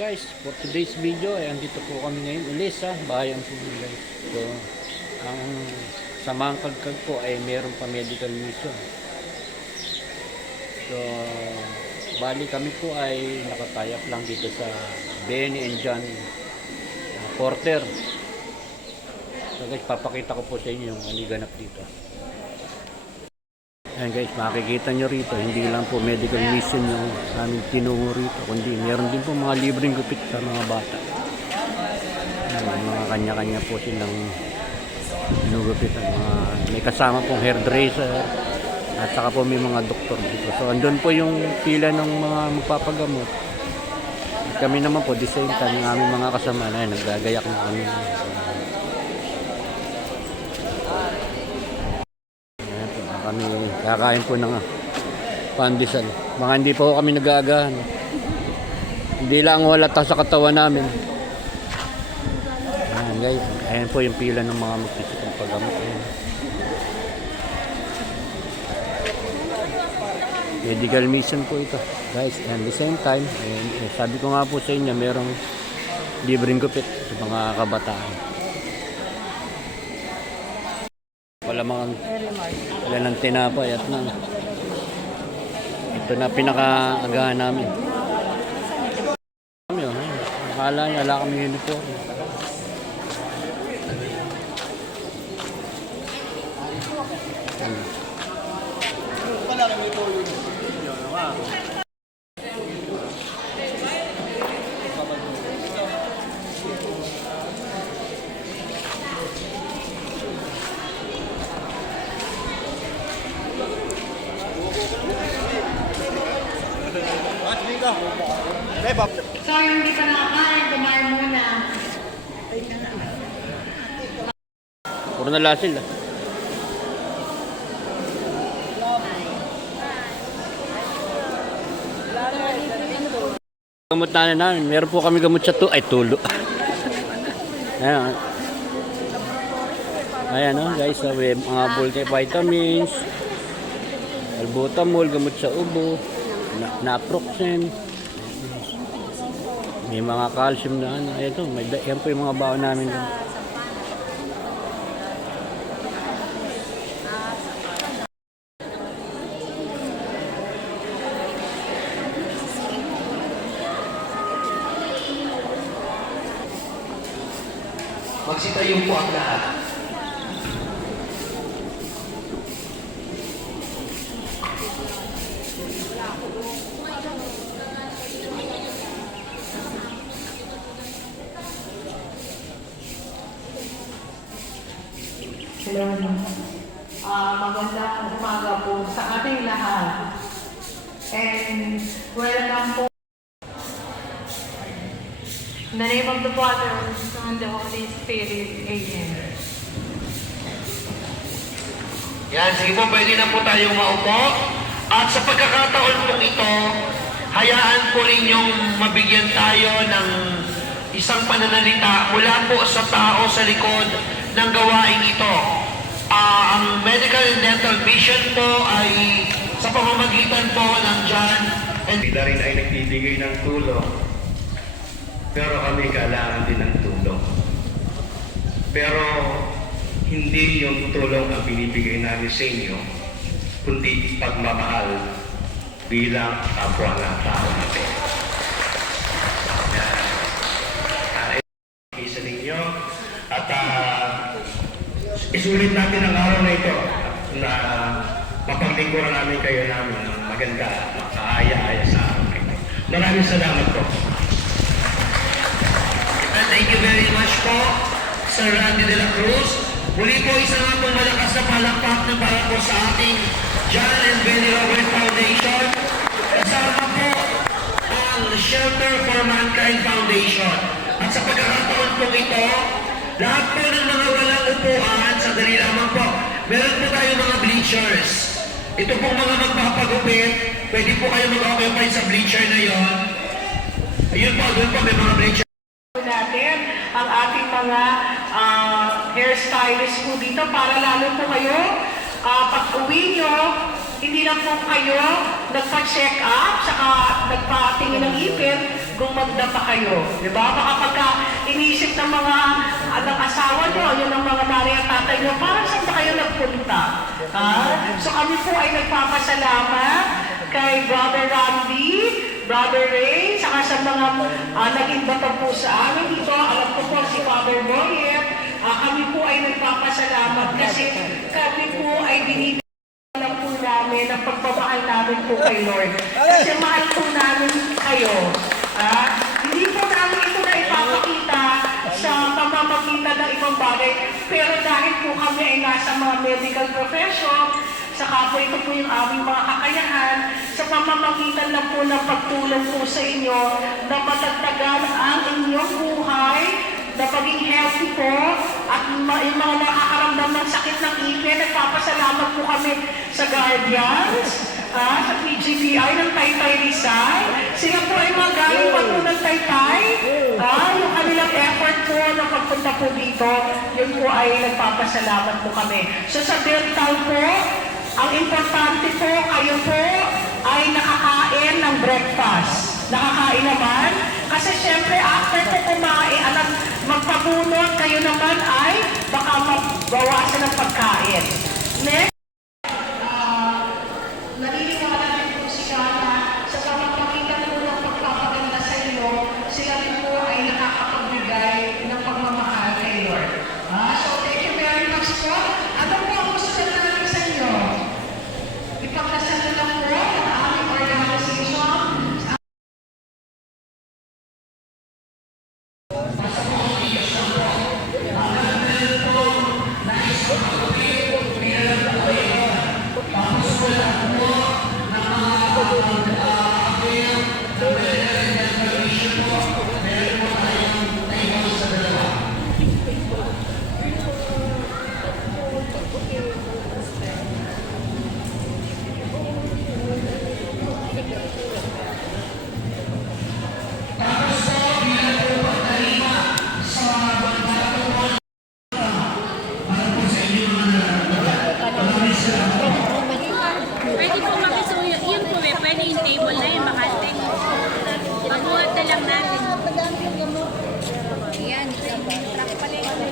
Guys, for today's video ay andito po kami ngayon ulit sa bayan po guys. So, ang samang kagkag po ay meron pa medical mission. So, bali kami po ay nakatayap lang dito sa Benny and John Porter. So guys, papakita ko po sa inyo yung ganap dito. Ayan guys, makikita nyo rito, hindi lang po medical mission yung aming tinungo rito, kundi meron din po mga libreng gupit sa mga bata. Ayan, mga kanya-kanya po silang inugupit. May kasama pong hairdresser at saka po may mga doktor dito. So andun po yung pila ng mga magpapagamot. At kami naman po, the same time, yung aming mga kasama na naggagayak na kami. Kami kakain po ng pandesal. Mga hindi po kami nag-aagahan. Hindi lang wala sa katawan namin. Ayan guys, ayan po yung pila ng mga magpipitong paggamot. Medical mission po ito guys, and the same time sabi ko nga po sa inyo, merong libreng gupit sa mga kabataan. Wala ng tinapay at na ito na pinakaagahan namin. Akala niya wala kami uniform. So, yung hindi pa nakakain, kumain muna. Puro na lasil ah. Gamot na namin. Meron po kami gamot sa tulo. Ayan. Ayan guys, may mga multivitamins, albutamol, gamot sa ubo, naproxen. May mga calcium na ano. Ito, yan po yung mga baon namin. Magsitayo po ang lahat. Hello. Magandang umaga po sa ating lahat. And welcome po. In the name of the Father, and the Son, and the Holy Spirit. Amen. Yan, sige po, pwede na po tayong maupo. At sa pagkakataon po ito, hayaan po ninyong mabigyan tayo ng isang pananalita mula po sa tao sa likod ng gawain ito. Ang Medical and Dental Mission po ay sa pamamagitan po ng John and Sila rin ay nagbibigay ng tulong, pero kami kailangan din ng tulong. Pero hindi yung tulong ang binibigay namin sa inyo, kundi pagmamahal bilang kapwa ng tao natin. Isa ninyo at isulit natin ang araw na ito na mapaglingkuran namin kayo namin ng maganda, makaaya-aya sa araw na ito. Maraming salamat po. thank you very much po, Sir Randy de la Cruz. Muli po, isa nga po malakas na palakpak na para po sa ating John and Benny Robert Foundation. Kasama po ang Shelter for Mankind Foundation. At sa pagkakataon po ito, lahat po ng mga walang upuan, sandali lamang po, meron po tayo mga bleachers. Ito pong mga magpapagupit, pwede po kayo mag-occupy sa bleacher na yon. Ayun po, doon po may mga bleacher. Natin ang ating mga hairstylist po dito para lalo po kayo pag-uwi nyo, hindi lang po kayo nagpa-check up, saka nagpatingin ng ipin, gumanda pa kayo. Di ba? Baka pagka inisip ng mga ng asawa nyo, yun ang mga nanay at tatay nyo, parang saan ba kayo nagpunta? Ha? So kami po ay nagpapasalamat kay Brother Randy, Brother Ray, saka sa mga naging bato po sa amin dito. Alam ko po si Father Boyer. Kami po ay nagpapasalamat kasi kami po ay binibigyan lang po namin ang pagmamahal namin po kay Lord. Kasi mahal po namin kayo. Hindi po namin ito na ipapakita sa pamamagitan ng ibang bagay. Pero dahil po kami ay nasa mga medical profession, saka po ito po yung aming mga kakayahan, sa pamamagitan lang po ng pagtulong po sa inyo na matagtagan ang inyong buhay, na paging healthy po, at yung mga nakakaramdam ng sakit ng ipin, nagpapasalamat po kami sa Guardians, sa PGPI ng Taytay Rizal. Sila po ay magaling pa po ng Taytay. Yung kanilang effort po na pagpunta po dito, yun po ay nagpapasalamat po kami. So sa dental po, ang importante po, kayo po ay nakakain ng breakfast. Nakakain naman. Kasi syempre, after po kumain, magpabunot, kayo naman ay baka mabawasan ng pagkain. Next, naniniwala din po siya na sa pamamagitan po ng pagpapaganda sa inyo, sila din po ay nakakapagbigay ng pagmamahal kay Lord. So, thank you very much po. Ano po ang gusto na natin sa inyo? Ipagdasal na lang po ang aming organization. Pwede po makisuyo. Yun po eh. Pwede yung table na yun. Bakante. Pagbuhat na lang natin. Ayan. Truck pala yun.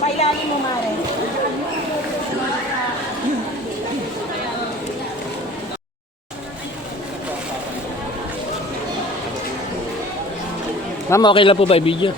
Pailalim mo, Mare. Ma'am, okay lang po ba i-video?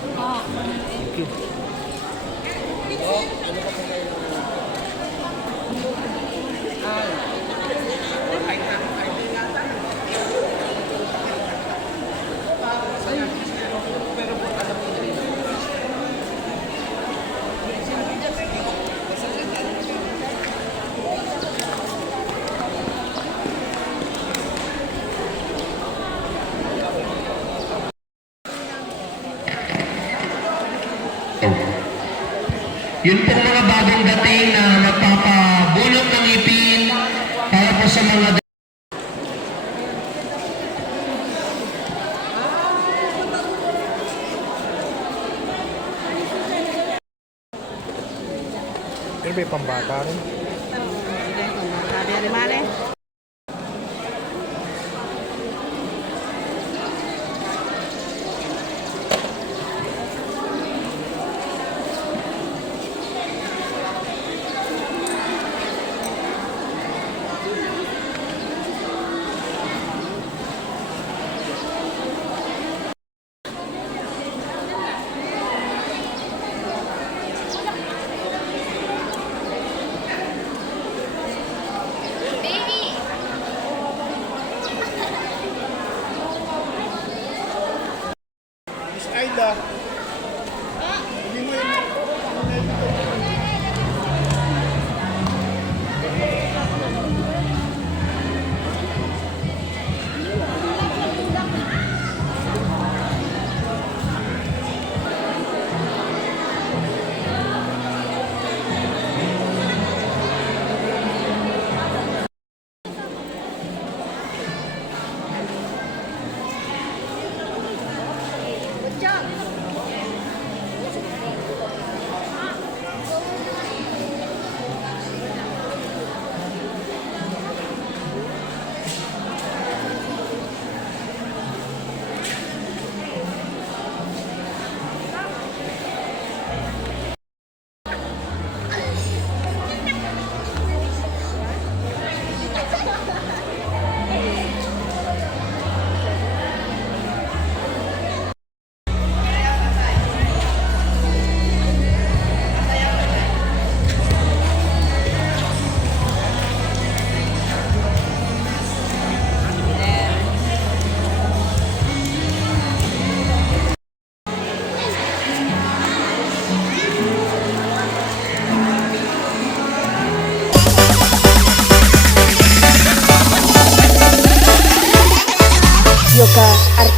Yun pong mga bagong dating na magpapabulot ng ipin para po sa mga Pero may pambata rin.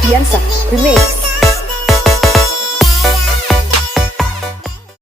Fianza Remix.